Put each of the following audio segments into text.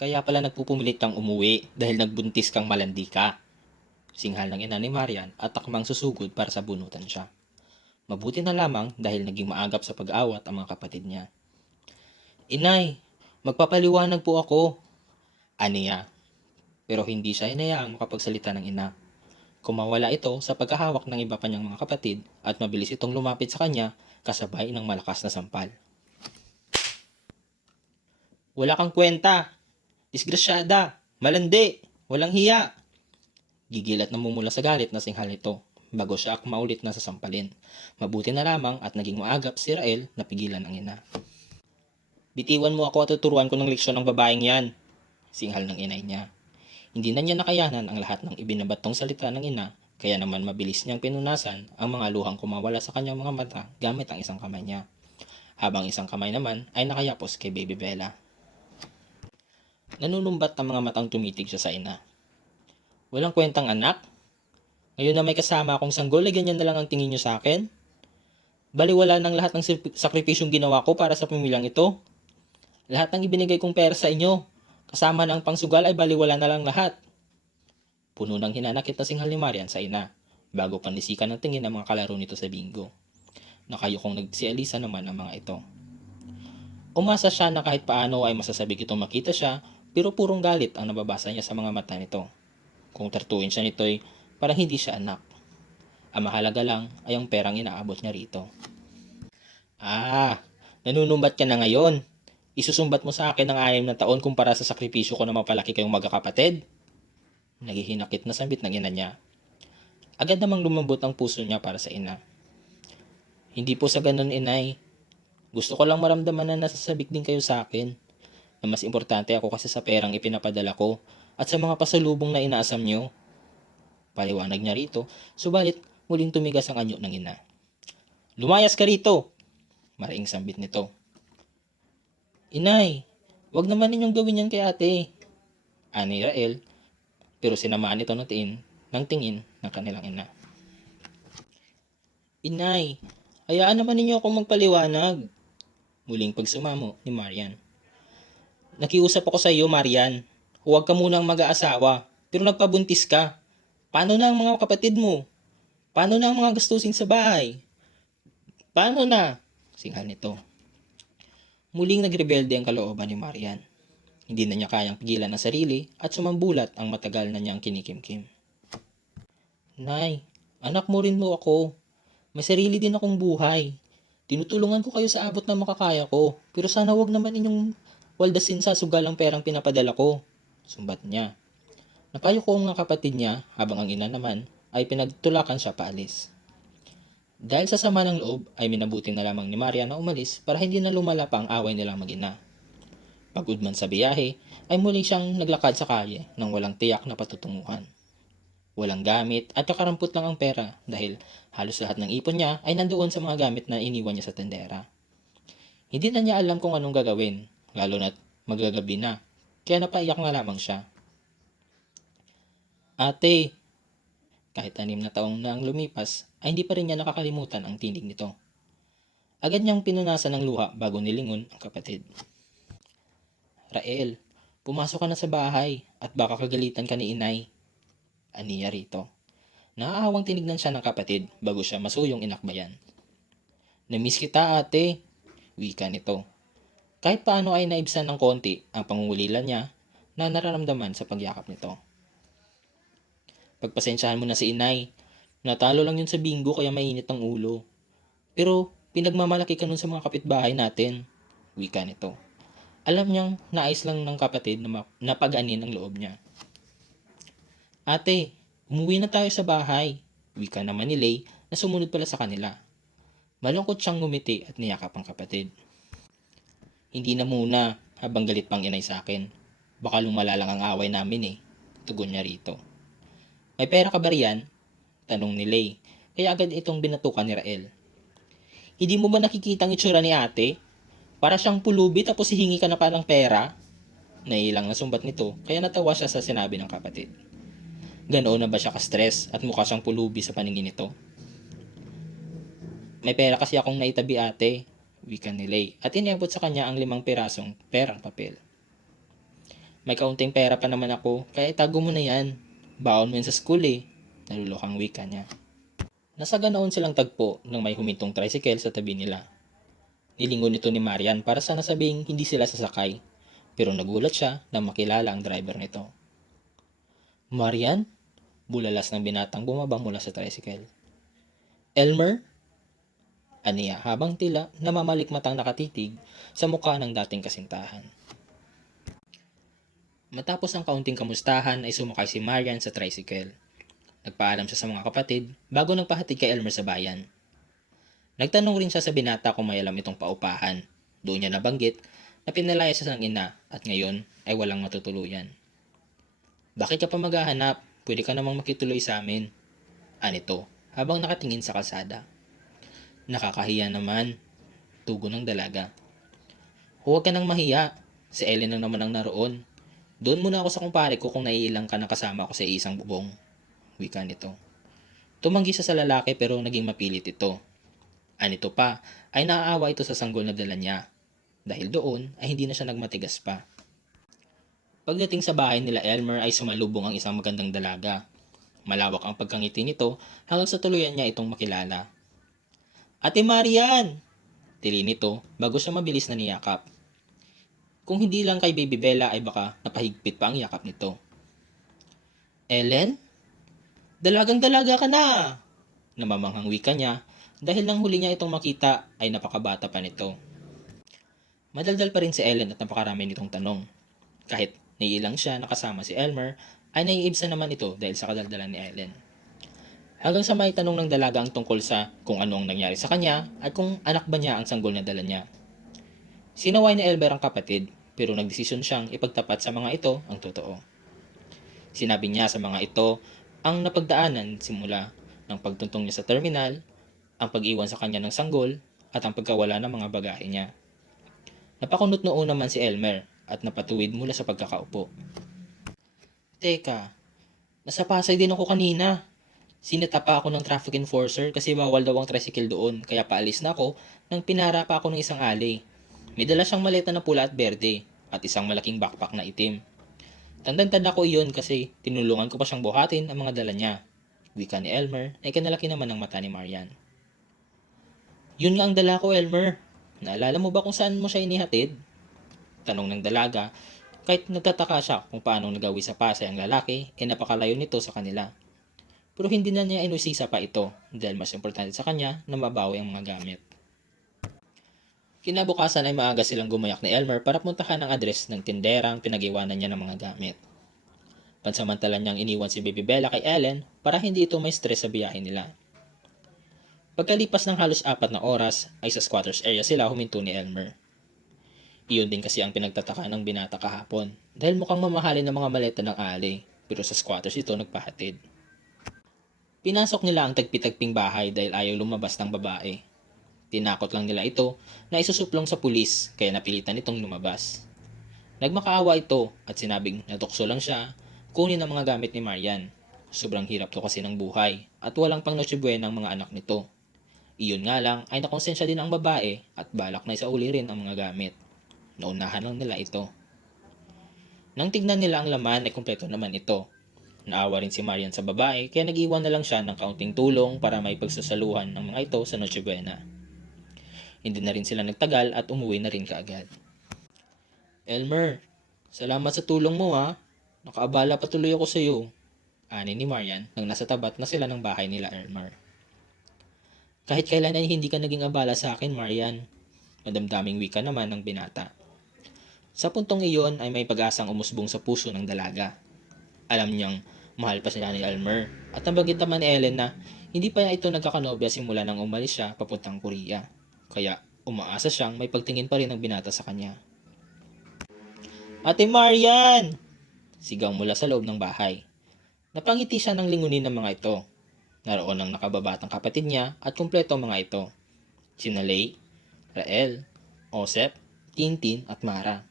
Kaya pala nagpupumilit kang umuwi dahil nagbuntis kang malandi ka. Singhal ng ina ni Marian at takmang susugod para sa bunutan siya. Mabuti na lamang dahil naging maagap sa pag-awat ang mga kapatid niya. Inay, magpapaliwanag po ako. Aniya. Pero hindi siya inayaang makapagsalita ng ina. Kumawala ito sa pagkahawak ng iba pa niyang mga kapatid at mabilis itong lumapit sa kanya kasabay ng malakas na sampal. Wala kang kwenta. Disgrasyada. Malandi. Walang hiya. Gigilat na mumula sa galit na singhal nito bago siya maulit na sasampalin. Mabuti na lamang at naging maagap si Rael na pigilan ang ina. Bitiwan mo ako at tuturuan ko ng leksyon ng babaeng yan. Singhal ng inay niya. Hindi na niya nakayanan ang lahat ng ibinabatong salita ng ina kaya naman mabilis niyang pinunasan ang mga luhang kumawala sa kanyang mga mata gamit ang isang kamay niya. Habang isang kamay naman ay nakayapos kay Baby Bella. Nanunumbat ang mga matang tumitig sa ina. Walang kwentang anak? Ngayon na may kasama akong sanggol, ay ganyan na lang ang tingin niyo sa akin? Baliwala ng lahat ng sakripisyong ginawa ko para sa pamilyang ito. Lahat ng ibinigay kong pera sa inyo, kasama ng pangsugal ay baliwala na lang lahat. Puno ng hinanakit na singhal ni Marian sa ina, bago panisikan ng tingin ng mga kalaro nito sa bingo. Nakayukong nagsialisa naman ang mga ito. Umasa siya na kahit paano ay masasabik itong makita siya, pero purong galit ang nababasa niya sa mga mata nito. Kung tartuin siya nito'y parang hindi siya anak. Ang mahalaga lang ay ang perang inaabot niya rito. Ah, nanunumbat ka na ngayon. Isusumbat mo sa akin ng anim na taon kumpara sa sakripisyo ko na mapalaki kayong magkakapatid. Nagihinakit na sambit ng ina niya. Agad namang lumambot ang puso niya para sa ina. Hindi po sa ganun, inay. Gusto ko lang maramdaman na nasasabik din kayo sa akin. Na mas importante ako kasi sa perang ipinapadala ko at sa mga pasalubong na inaasam niyo. Paliwanag niya rito, subalit muling tumigas ang anyo ng ina. Lumayas ka rito! Maraing sambit nito. Inay, wag naman ninyong gawin yan kay ate. Ani Rael, pero sinamaan ito ng tiin, ng tingin ng kanilang ina. Inay, hayaan naman ninyo akong magpaliwanag. Muling pagsumamo ni Marian. Nakiusap ako sa iyo, Marian. Huwag ka munang mag-aasawa, pero nagpabuntis ka. Paano na ang mga kapatid mo? Paano na ang mga gastusin sa bahay? Paano na? Singhal nito. Muling nagrebelde ang kalooban ni Marian. Hindi na niya kayang pigilan ang sarili at sumambulat ang matagal na niyang kinikimkim. Nay, anak mo rin mo ako. May sarili din akong buhay. Tinutulungan ko kayo sa abot na makakaya ko. Pero sana wag naman inyong waldasin sa sugal ang perang pinapadala ko. Sumbat niya. Napayo ko ang mga kapatid niya habang ang ina naman ay pinagtulakan siya paalis. Dahil sa sama ng loob ay minabuti na lamang ni Maria na umalis para hindi na lumala pa ang away nilang mag-ina. Pagod man sa biyahe ay muli siyang naglakad sa kalye nang walang tiyak na patutunguhan. Walang gamit at kakarampot lang ang pera dahil halos lahat ng ipon niya ay nandoon sa mga gamit na iniwan niya sa tendera. Hindi na niya alam kung anong gagawin, lalo na't magagabi na, kaya napaiyak nga lamang siya. Ate, kahit anim na taong na ang lumipas, ay hindi pa rin niya nakakalimutan ang tinig nito. Agad niyang pinunasan ng luha bago nilingon ang kapatid. Rael, pumasok ka na sa bahay at baka kagalitan ka ni inay. Aniya rito. Naaawang tinignan siya ng kapatid bago siya masuyong inakbayan. Namiss kita ate, wika nito. Kahit paano ay naibsan ng konti ang pangungulila niya na nararamdaman sa pagyakap nito. Pagpasensyahan mo na si inay. Natalo lang yun sa bingo kaya mainit ang ulo. Pero pinagmamalaki ka nun sa mga kapitbahay natin. Wika nito. Alam niyang nais lang ng kapatid na napag-anin ang loob niya. Ate, umuwi na tayo sa bahay. Wika naman ni Lay na sumunod pala sa kanila. Malungkot siyang ngumiti at niyakap ang kapatid. Hindi na muna habang galit pang inay sa akin. Baka lumala lang ang away namin eh. Tugon niya rito. May pera ka ba riyan? Tanong ni Lay. Kaya agad itong binatukan ni Rael. Hindi mo ba nakikita ang itsura ni ate? Para siyang pulubi tapos hihingi ka na pa ng pera? Nailang na sumbat nito kaya natawa siya sa sinabi ng kapatid. Ganoon na ba siya ka-stress at mukha siyang pulubi sa paningin nito? May pera kasi akong naitabi ate, wika ni Lay, at iniabot sa kanya ang limang pirasong perang papel. May kaunting pera pa naman ako, kaya itago mo na yan. Baon mo yan sa school eh. Nalulokang wika niya. Nasa ganaon silang tagpo nang may humintong tricycle sa tabi nila. Nilingon nito ni Marian para sana sabing hindi sila sasakay. Pero nagulat siya nang makilala ang driver nito. Marian? Bulalas ng binatang bumaba mula sa tricycle. Elmer? Aniya habang tila namamalikmatang nakatitig sa mukha ng dating kasintahan. Matapos ang kaunting kamustahan ay sumakay si Marian sa tricycle. Nagpaalam siya sa mga kapatid bago nagpahatid kay Elmer sa bayan. Nagtanong rin siya sa binata kung may alam itong paupahan. Doon niya nabanggit na pinalaya siya ng ina at ngayon ay walang matutuluyan. Bakit ka pa maghahanap? Pwede ka namang makituloy sa amin. Anito, habang nakatingin sa kalsada. Nakakahiya naman. Tugo ng dalaga. Huwag ka nang mahiya. Si Ellen lang naman ang naroon. Doon muna ako sa kumpare ko kung naiilang ka na kasama ko sa isang bubong. Wika nito. Tumanggi siya sa lalaki pero naging mapilit ito. Anito pa, ay naaawa ito sa sanggol na dala niya. Dahil doon ay hindi na siya nagmatigas pa. Pagdating sa bahay nila Elmer ay sumalubong ang isang magandang dalaga. Malawak ang pagkangiti nito hanggang sa tuluyan niya itong makilala. Ate Marian! Tili nito bago siya mabilis na niyakap. Kung hindi lang kay Baby Bella ay baka napahigpit pa ang yakap nito. Ellen? Dalagang dalaga ka na! Namamanghang wika niya dahil nang huli niya itong makita ay napakabata pa nito. Madaldal pa rin si Ellen at napakarami nitong tanong. Kahit naiilang siya nakasama si Elmer, ay naiibsa naman ito dahil sa kadaldalan ni Ellen. Hanggang sa may tanong ng dalaga ang tungkol sa kung ano ang nangyari sa kanya at kung anak ba niya ang sanggol na dala niya. Sinaway ni Elmer ang kapatid pero nagdesisyon siyang ipagtapat sa mga ito ang totoo. Sinabi niya sa mga ito ang napagdaanan simula ng pagtuntong niya sa terminal, ang pag-iwan sa kanya ng sanggol at ang pagkawala ng mga bagahe niya. Napakunot noon naman si Elmer at napatuwid mula sa pagkakaupo. Teka, nasa Pasay din ako kanina. Sinita pa ako ng traffic enforcer kasi bawal daw ang tricycle doon kaya paalis na ako nang pinara pa ako ng isang alley. May dala siyang maleta na pula at berde at isang malaking backpack na itim. Tandang-tanda ko iyon kasi tinulungan ko pa siyang buhatin ang mga dala niya. Wika ni Elmer ay kanalaki naman ng mata ni Marian. Yun nga ang dala ko, Elmer. Naalala mo ba kung saan mo siya inihatid? Tanong ng dalaga, kahit nagtataka siya kung paano nagawi sa Pasay ang lalaki, eh napakalayo nito sa kanila. Pero hindi na niya inusisa pa ito dahil mas importante sa kanya na mabawi ang mga gamit. Kinabukasan ay maaga silang gumayak ni Elmer para puntahan ang address ng tinderang pinag-iwanan niya ng mga gamit. Pansamantala niyang iniwan si Baby Bella kay Ellen para hindi ito may stress sa biyahe nila. Pagkalipas ng halos apat na oras ay sa squatters area sila huminto ni Elmer. Iyon din kasi ang pinagtataka ng binata kahapon dahil mukhang mamahalin ng mga maleta ng alley pero sa squatters ito nagpahatid. Pinasok nila ang tagpitagping bahay dahil ayaw lumabas ng babae. Tinakot lang nila ito na isusuplong sa pulis kaya napilitan itong lumabas. Nagmakaawa ito at sinabing natukso lang siya kunin ang mga gamit ni Marian. Sobrang hirap to kasi ng buhay at walang pang noche buena ang mga anak nito. Iyon nga lang ay nakonsensya din ang babae at balak na isauli rin ang mga gamit. Naunahan lang nila ito. Nang tignan nila ang laman ay kumpleto naman ito. Naawa rin si Marian sa babae kaya nag-iwan na lang siya ng kaunting tulong para may pagsasaluhan ng mga ito sa Noche Buena. Hindi na rin sila nagtagal at umuwi na rin kaagad. Elmer, salamat sa tulong mo ha. Nakaabala patuloy ako sa iyo. Ani ni Marian nang nasa tabat na sila ng bahay nila Elmer. Kahit kailan ay hindi ka naging abala sa akin, Marian. Madamdaming wika naman ng binata. Sa puntong iyon ay may pag-asang umusbong sa puso ng dalaga. Alam niyang mahal pa siya ni Elmer at nabanggit naman ni Ellen na hindi pa niya ito nagkakanobya simula nang umalis siya papuntang Korea. Kaya umaasa siyang may pagtingin pa rin ng binata sa kanya. Ate Marian! Sigaw mula sa loob ng bahay. Napangiti siya ng lingunin ng mga ito. Naroon ang nakababatang kapatid niya at kumpleto ang mga ito. Sina Lay, Rael, Osep, Tintin at Mara.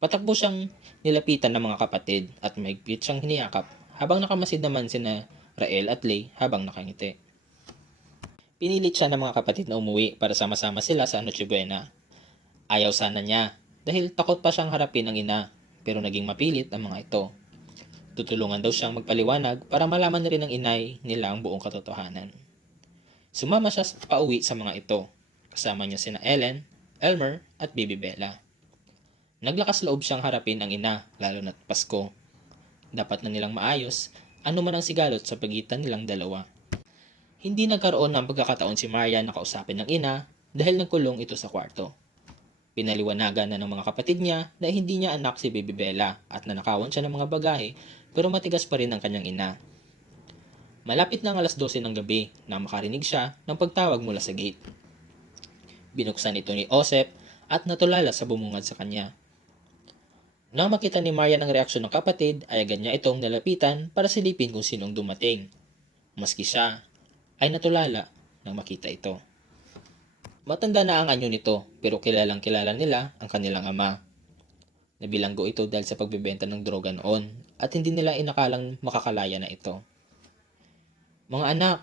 Patakbo siyang nilapitan ng mga kapatid at maigpit siyang hiniyakap habang nakamasid naman sina Rael at Lay habang nakangiti. Pinilit siya ng mga kapatid na umuwi para sama-sama sila sa Noche Buena. Ayaw sana niya dahil takot pa siyang harapin ang ina pero naging mapilit ang mga ito. Tutulungan daw siyang magpaliwanag para malaman na rin ng inay nila ang buong katotohanan. Sumama siya pauwi sa mga ito. Kasama niya sina Ellen, Elmer at Bibi Bella. Naglakas loob siyang harapin ang ina, lalo na't Pasko. Dapat na nilang maayos ano man ang sigalot sa pagitan nilang dalawa. Hindi nagkaroon ng pagkakataon si Maria na kausapin ng ina dahil nagkulong ito sa kwarto. Pinaliwanagan na ng mga kapatid niya na hindi niya anak si Baby Bella at nanakawan siya ng mga bagahe pero matigas pa rin ang kanyang ina. Malapit na ang alas 12 ng gabi na makarinig siya ng pagtawag mula sa gate. Binuksan ito ni Osep at natulala sa bumungad sa kanya. Nang makita ni Marian ang reaksyon ng kapatid, ay agad niya itong nalapitan para silipin kung sinong dumating. Maski siya ay natulala nang makita ito. Matanda na ang anyo nito pero kilalang kilala nila ang kanilang ama. Nabilanggo ito dahil sa pagbebenta ng droga noon at hindi nila inakalang makakalaya na ito. Mga anak,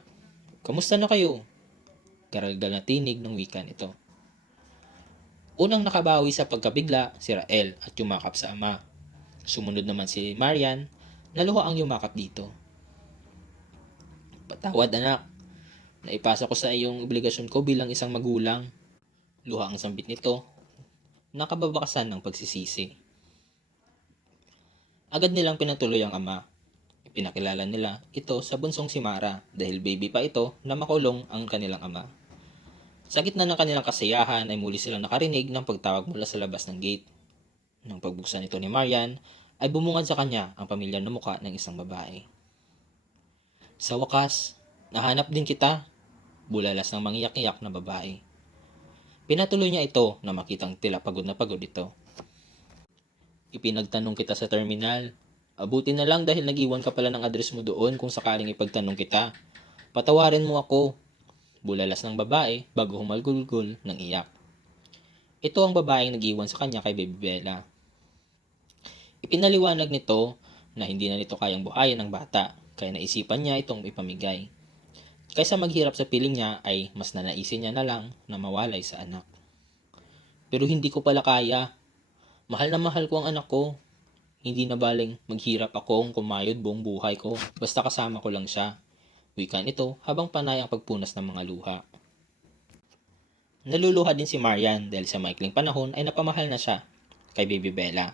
kamusta na kayo? Karalgal na tinig ng wika nito. Unang nakabawi sa pagkabigla si Rael at yumakap sa ama. Sumunod naman si Marian, naluha ang yumakap dito. Patawad anak, naipasa ko sa iyong obligasyon ko bilang isang magulang. Luha ang sambit nito, nakababakasan ng pagsisisi. Agad nilang pinatuloy ang ama. Ipinakilala nila ito sa bunsong si Mara dahil baby pa ito na makulong ang kanilang ama. Sa gitna ng kanilang kasiyahan ay muli silang nakarinig ng pagtawag mula sa labas ng gate. Nang pagbuksan ito ni Marian, ay bumungad sa kanya ang pamilyar na muka ng isang babae. Sa wakas, nahanap din kita, bulalas ng mangiyak-iyak na babae. Pinatuloy niya ito na makitang tila pagod na pagod ito. Ipinagtanong kita sa terminal. Abuti na lang dahil nag-iwan ka pala ng address mo doon kung sakaling ipagtanong kita. Patawarin mo ako, Bulalas ng babae bago humalgulgul ng iyak. Ito ang babaeng nag-iwan sa kanya kay Baby Bella. Ipinaliwanag nito na hindi na nito kayang buhayin ng bata kaya naisipan niya itong ipamigay. Kaysa maghirap sa piling niya ay mas nanaisin niya na lang na mawalay sa anak. Pero hindi ko pala kaya. Mahal na mahal ko ang anak ko. Hindi na baling maghirap akong kumayod buong buhay ko basta kasama ko lang siya. Wika nito habang panay ang pagpunas ng mga luha. Naluluha din si Marian dahil sa maikling panahon ay napamahal na siya kay Baby Bella.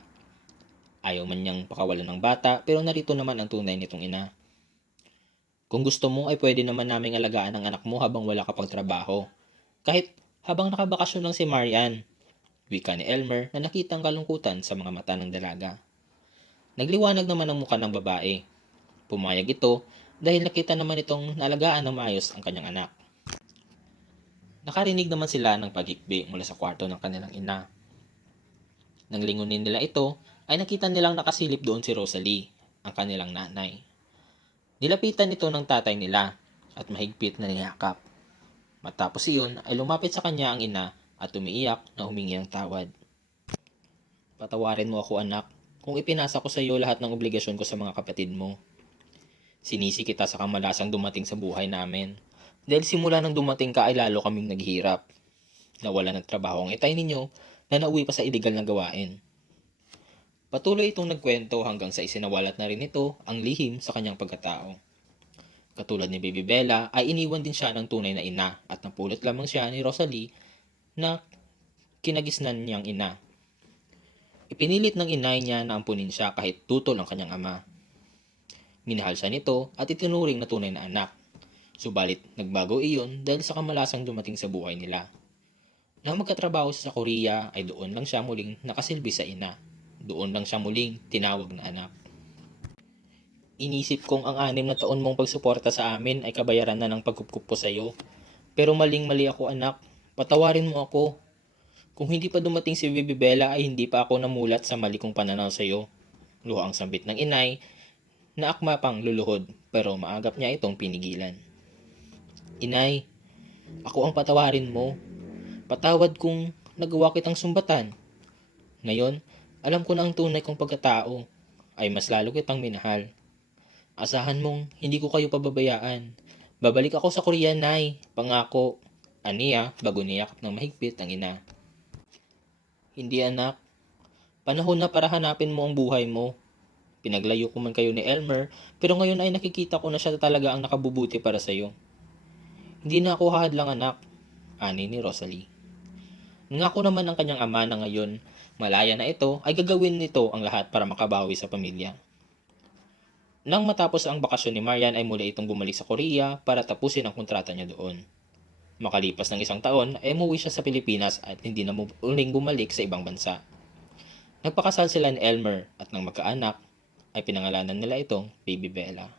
Ayaw man niyang pakawalan ng bata pero narito naman ang tunay nitong ina. Kung gusto mo ay pwede naman naming alagaan ang anak mo habang wala ka pang trabaho. Kahit habang nakabakasyon lang si Marian. Wika ni Elmer na nakita ang kalungkutan sa mga mata ng dalaga. Nagliwanag naman ang muka ng babae. Pumayag ito dahil nakita naman itong naalagaan ng maayos ang kanyang anak. Nakarinig naman sila ng paghikbi mula sa kwarto ng kanilang ina. Nang lingunin nila ito, ay nakita nilang nakasilip doon si Rosalie, ang kanilang nanay. Nilapitan ito ng tatay nila at mahigpit na niyakap. Matapos iyon ay lumapit sa kanya ang ina at umiiyak na humingi ng tawad. Patawarin mo ako anak kung ipinasa ko sa iyo lahat ng obligasyon ko sa mga kapatid mo. Sinisi kita sa kamalasang dumating sa buhay namin. Dahil simula nang dumating ka ay lalo kaming naghihirap. Nawala ng trabaho ang itay ninyo na nauwi pa sa illegal na gawain. Patuloy itong nagkwento hanggang sa isinawalat na rin ito ang lihim sa kanyang pagkatao. Katulad ni Baby Bella ay iniwan din siya ng tunay na ina at napulot lamang siya ni Rosalie na kinagisnan niyang ina. Ipinilit ng inay niya na ampunin siya kahit tutol ang kanyang ama. Minahal siya nito at itinuring na tunay na anak. Subalit nagbago iyon dahil sa kamalasang dumating sa buhay nila. Nang magkatrabaho sa Korea ay doon lang siya muling nakasilbi sa ina. Doon lang siya muling tinawag na anak. Inisip kong ang anim na taon mong pagsuporta sa amin ay kabayaran na ng pagkukup ko sa iyo. Pero maling mali ako anak. Patawarin mo ako. Kung hindi pa dumating si Bibi Bella ay hindi pa ako namulat sa mali kong pananaw sa iyo. Luha ang sambit ng inay na akma pang luluhod pero maagap niya itong pinigilan. Inay, ako ang patawarin mo. Patawad kung nagawa kitang sumbatan. Ngayon, alam ko na ang tunay kong pagkatao ay mas lalo kitang minahal. Asahan mong hindi ko kayo pababayaan. Babalik ako sa Korea, Nay. Pangako. Aniya, bago niyakap ng mahigpit ang ina. Hindi anak. Panahon na para hanapin mo ang buhay mo. Pinaglayo ko man kayo ni Elmer, pero ngayon ay nakikita ko na siya talaga ang nakabubuti para sa'yo. Hindi na ako hahadlang anak, ani ni Rosalie. Nangako naman ang kanyang ama na ngayon, malaya na ito, ay gagawin nito ang lahat para makabawi sa pamilya. Nang matapos ang bakasyon ni Marian ay muli itong bumalik sa Korea para tapusin ang kontrata niya doon. Makalipas ng isang taon ay umuwi siya sa Pilipinas at hindi na mu- uling bumalik sa ibang bansa. Nagpakasal sila ni Elmer at nang magkaanak ay pinangalanan nila itong Baby Bella.